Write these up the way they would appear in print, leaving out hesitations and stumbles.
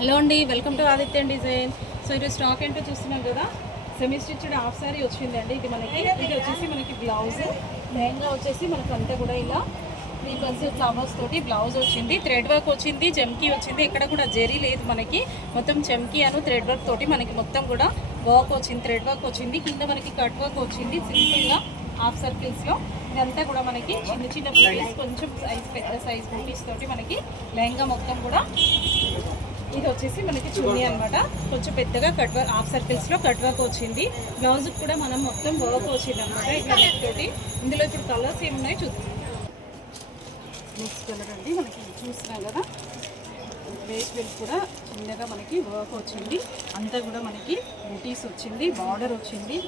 Hello అండి, welcome to Aditya design. So ఇది stock ఏంటో చూస్తున్నాం కదా, సెమీ స్టిచ్డ్ హాఫ్ సారీ వచ్చిందండి. ఇది వచ్చేసి మనకి బ్లౌజ్, లెహంగా వచ్చేసి మనకు అంతా కూడా ఇలా పీకల్స్ ఫ్లవర్స్ తోటి బ్లౌజ్ వచ్చింది. థ్రెడ్ వర్క్ వచ్చింది, జమ్కీ వచ్చింది. ఇక్కడ కూడా జరీ లేదు మనకి, మొత్తం జమ్కీ అను థ్రెడ్ వర్క్ తోటి మనకి మొత్తం కూడా వర్క్ వచ్చింది. థ్రెడ్ వర్క్ వచ్చింది, కింద మనకి కట్ వర్క్ వచ్చింది సింపుల్గా హాఫ్ సర్కిల్స్లో. ఇదంతా కూడా మనకి చిన్న చిన్న బూటీస్, కొంచెం సైజ్ పెద్ద సైజ్ బూటీస్ తోటి మనకి లెహంగా మొత్తం కూడా. ఇది వచ్చేసి మనకి చున్నీ అనమాట, కొంచెం పెద్దగా కట్ వర్క్ హాఫ్ సర్కిల్స్లో కట్ వర్క్ వచ్చింది. బ్లౌజ్కి కూడా మనం మొత్తం వర్క్ వచ్చింది అనమాట ఇట్లా నెక్ తోటి. ఇందులో ఇప్పుడు కలర్స్ ఏమున్నాయి చూద్దాం. నెక్స్ట్ కలర్ అండి, మనకి చూస్తున్నాం కదా, రేట్ వెల్ కూడా చిన్నగా మనకి వర్క్ వచ్చింది. అంతా కూడా మనకి బూటీస్ వచ్చింది, బార్డర్ వచ్చింది.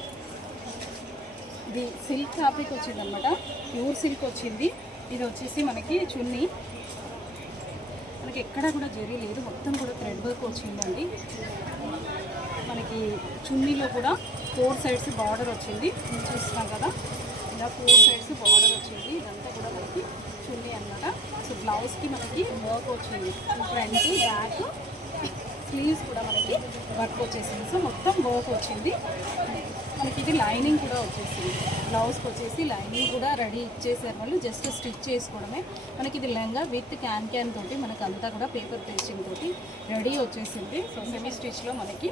ఇది సిల్క్ ఫ్యాబ్రిక్ వచ్చింది అనమాట, ప్యూర్ సిల్క్ వచ్చింది. ఇది వచ్చేసి మనకి చున్నీ, మనకి ఎక్కడ కూడా జరీ లేదు, మొత్తం కూడా థ్రెడ్ వర్క్ వచ్చిందండి. మనకి చున్నీలో కూడా 4 సైడ్స్ బార్డర్ వచ్చింది, చూస్తున్నాం కదా, ఇలా 4 సైడ్స్ బార్డర్ వచ్చింది. ఇదంతా కూడా మనకి చున్నీ అనమాట. సో బ్లౌజ్కి మనకి వర్క్ వచ్చింది, ఫ్రంట్ బ్యాక్ స్లీవ్స్ కూడా మనకి వర్క్ వచ్చేసింది. సో మొత్తం వర్క్ వచ్చింది. మనకి ఇది లైనింగ్ కూడా వచ్చేసింది, బ్లౌజ్కి వచ్చేసి లైనింగ్ కూడా రెడీ ఇచ్చేసారు వాళ్ళు, జస్ట్ స్టిచ్ చేసుకోవడమే. మనకి ఇది లెహంగా విత్ క్యాన్ తోటి మనకు అంతా కూడా పేపర్ పేస్టింగ్ తోటి రెడీ వచ్చేసింది. సో సెమీ స్టిచ్లో మనకి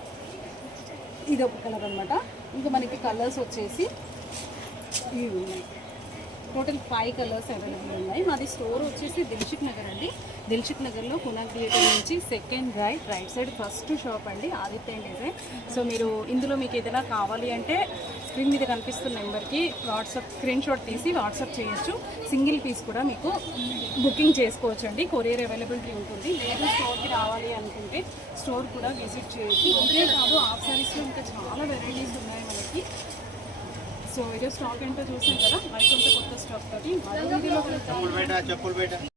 ఇది ఒక కలర్ అనమాట. ఇంకా మనకి కలర్స్ వచ్చేసి ఇవి ఉన్నాయి, టోటల్ 5 కలర్స్ అవైలబుల్ ఉన్నాయి. మాది స్టోర్ వచ్చేసి దిల్షుక్ నగర్ అండి. దిల్షుక్ నగర్లో పునాక్ థియేటర్ నుంచి second right side first shop అండి, ఆదిత్య డిజైన్. సో మీరు ఇందులో మీకు ఏదైనా కావాలి అంటే స్క్రీన్ మీద కనిపిస్తున్న నెంబర్కి వాట్సాప్ స్క్రీన్ షాట్ తీసి వాట్సాప్ చేయొచ్చు. సింగిల్ పీస్ కూడా మీకు బుకింగ్ చేసుకోవచ్చు అండి, కొరియర్ అవైలబిలిటీ ఉంటుంది. లేదు స్టోర్కి రావాలి అనుకుంటే స్టోర్ కూడా విజిట్ చేయొచ్చు. ఇదే కాదు, హాఫ్ సారీస్లో ఇంకా చాలా వెరైటీస్ ఉన్నాయి మనకి. సో ఈరోజు స్టాక్ ఏంటో చూసాం కదా, మరికొంత కొత్త స్టాక్ తోటి మరో వీడియోలో